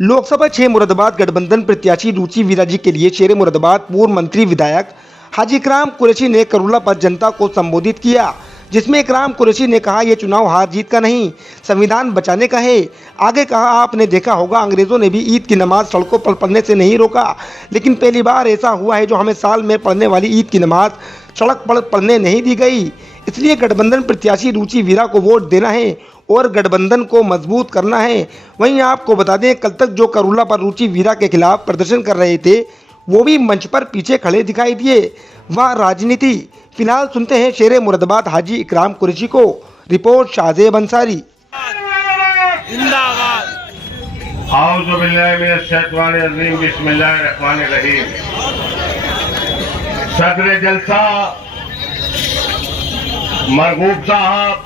लोकसभा 6 मुरादाबाद गठबंधन प्रत्याशी रुचि वीरा जी के लिए शेर मुरादाबाद पूर्व मंत्री विधायक हाजी इकराम कुरैशी ने करूला पर जनता को संबोधित किया, जिसमें इकराम कुरैशी ने कहा यह चुनाव हार जीत का नहीं, संविधान बचाने का है। आगे कहा आपने देखा होगा अंग्रेजों ने भी ईद की नमाज सड़कों पर पढ़ने से नहीं रोका, लेकिन पहली बार ऐसा हुआ है जो हमें साल में पढ़ने वाली ईद की नमाज सड़क पर पढ़ने नहीं दी गई। इसलिए गठबंधन प्रत्याशी रुचि वीरा को वोट देना है और गठबंधन को मजबूत करना है। वहीं आपको बता दें, कल तक जो करूला पर रुचि वीरा के खिलाफ प्रदर्शन कर रहे थे वो भी मंच पर पीछे खड़े दिखाई दिए। वह राजनीति। फिलहाल सुनते हैं शेरे मुरादाबाद हाजी इकराम कुरैशी को। रिपोर्ट शाहजेब अंसारी। सदर जलसा मरगूब साहब,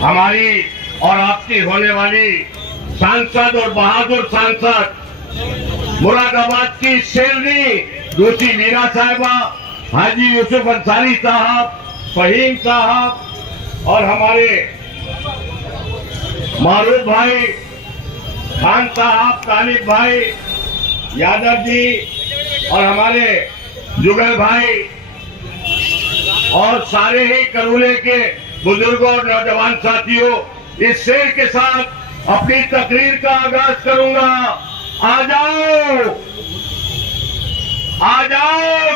हमारी और आपकी होने वाली सांसद और बहादुर सांसद मुरादाबाद की शेरनी रुचि वीरा साहिबा, हाजी यूसुफ अंसारी साहब, फहीम साहब और हमारे मारूफ भाई, खान साहब, तालिब भाई, यादव जी और हमारे जुगल भाई और सारे ही करूले के बुजुर्गों और नौजवान साथियों, इस शेर के साथ अपनी तकरीर का आगाज करूंगा। आ जाओ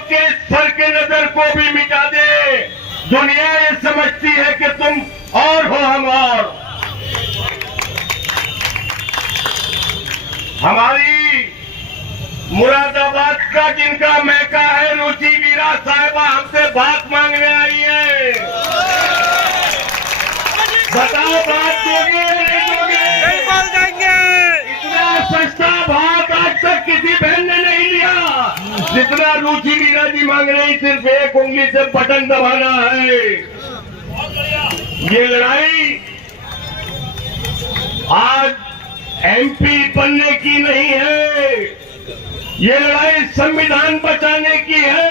कि सर के नजर को भी मिटा दे, दुनिया ये समझती है कि तुम और हो हम और। हमारी मुरादाबाद का जिनका महका है रुचि वीरा साहिबा हमसे बात मांगने आई है। बताओ बात दोगे नहीं दोगे? बिल्कुल देंगे। इतना सस्ता भात आज तक किसी बहन ने नहीं लिया जितना रुचि वीरा जी मांग रही। सिर्फ एक उंगली से बटन दबाना है। ये लड़ाई आज एमपी बनने की नहीं है, ये लड़ाई संविधान बचाने की है।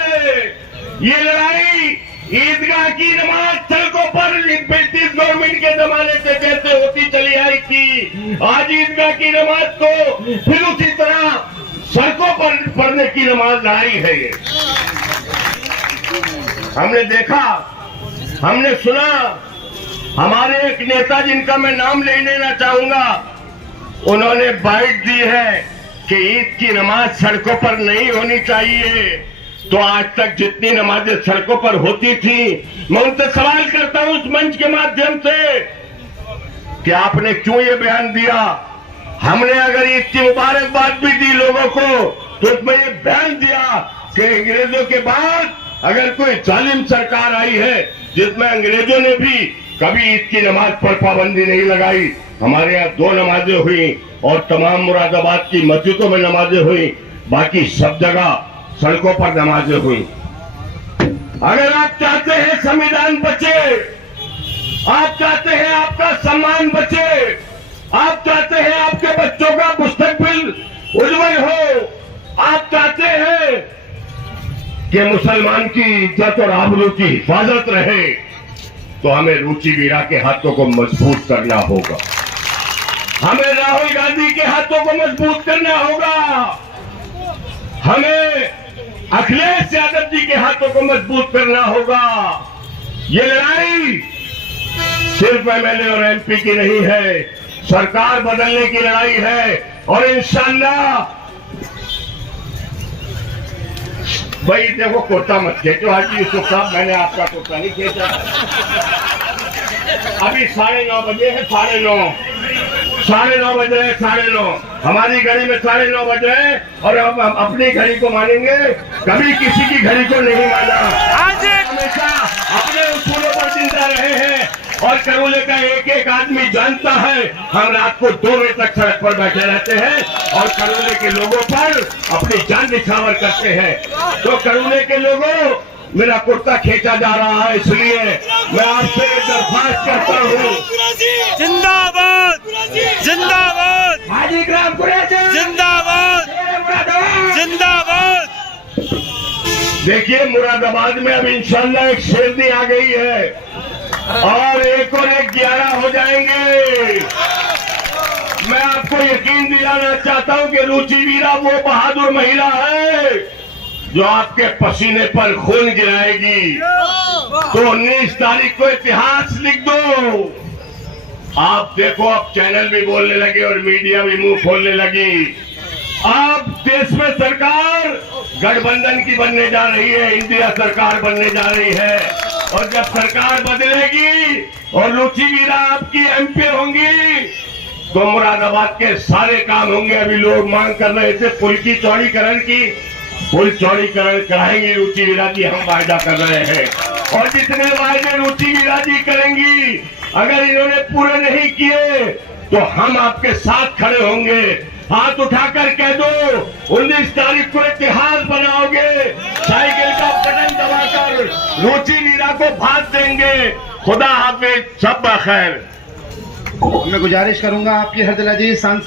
ये लड़ाई ईदगाह की नमाज सड़कों पर ब्रिटिश गवर्नमेंट के जमाने से जैसे होती चली आई थी, आज ईदगाह की नमाज को फिर उसी तरह सड़कों पर पढ़ने की नमाज लड़ाई है। ये हमने देखा, हमने सुना, हमारे एक नेता जिनका मैं नाम नहीं लेना चाहूंगा, उन्होंने बाइट दी है कि ईद की नमाज सड़कों पर नहीं होनी चाहिए। तो आज तक जितनी नमाजें सड़कों पर होती थी, मैं उनसे सवाल करता हूं उस मंच के माध्यम से कि आपने क्यों ये बयान दिया? हमने अगर ईद की मुबारकबाद भी दी लोगों को, तो उसमें ये बयान दिया कि अंग्रेजों के बाद अगर कोई जालिम सरकार आई है जिसमें अंग्रेजों ने भी कभी ईद की नमाज पर पाबंदी नहीं लगाई। हमारे यहाँ 2 नमाजें हुई और तमाम मुरादाबाद की मस्जिदों में नमाजें हुई, बाकी सब जगह सड़कों पर नमाजें हुई। अगर आप चाहते हैं संविधान बचे, आप चाहते हैं आपका सम्मान बचे, आप चाहते हैं आपके बच्चों का मुस्तकबिल उज्जवल हो, आप चाहते हैं कि मुसलमान की इज्जत और आबरू की हिफाजत रहे, तो हमें रुचि वीरा के हाथों को मजबूत करना होगा। हमें राहुल गांधी के हाथों को मजबूत करना होगा। हमें अखिलेश यादव जी के हाथों को मजबूत करना होगा। ये लड़ाई सिर्फ एमएलए और एमपी की नहीं है, सरकार बदलने की लड़ाई है। और इंशाअल्लाह भाई देखो, कोटा मत खींचो हाजी यूसुफ साहब, मैंने आपका कोटा नहीं खींचा। अभी 9:30 बजे है, 9:30 बज रहे हैं, 9:30। हमारी घड़ी में 9:30 बज रहे हैं और हम अपनी घड़ी को मानेंगे, कभी किसी की घड़ी को नहीं माना। हमेशा अपने उसूलों पर जिंदा रहे हैं और करूले का एक एक आदमी जानता है हम रात को 2 बजे तक सड़क पर बैठे रहते हैं और करूले के लोगों पर अपनी जान निछावर करते हैं। तो करूले के लोगों, मेरा कुर्ता खींचा जा रहा है, इसलिए मैं आपसे दरख्वास्त करता हूँ, जिंदाबाद जिंदाबाद हाजी इकराम कुरैशी जिंदाबाद जिंदाबाद। देखिए, मुरादाबाद में अब इंशाल्लाह एक शेरनी आ गई है और एक 11 हो जाएंगे। मैं आपको यकीन दिलाना चाहता हूं कि रुचि वीरा वो बहादुर महिला है जो आपके पसीने पर खून गिराएगी। तो 19 तारीख को इतिहास लिख दो। आप देखो, अब चैनल भी बोलने लगे और मीडिया भी मुंह खोलने लगी। अब देश में सरकार गठबंधन की बनने जा रही है, इंडिया सरकार बनने जा रही है। और जब सरकार बदलेगी और रुचि वीरा आपकी एमपी होंगी तो मुरादाबाद के सारे काम होंगे। अभी लोग मांग कर रहे थे पुल की चौड़ीकरण की, पुल चौड़ीकरण कराएंगी रुचि वीरा जी, हम वायदा कर रहे हैं। और जितने वायदे रुचि वीरा जी करेंगी, अगर इन्होंने पूरे नहीं किए तो हम आपके साथ खड़े होंगे। हाथ उठाकर कह दो 19 तारीख को इतिहास बनाओगे, साइकिल का बटन दबाकर रुचि वीरा को भाग देंगे। खुदा हाफिज, सब खैर। मैं गुजारिश करूंगा आपकी हरदिल अजीज सांसद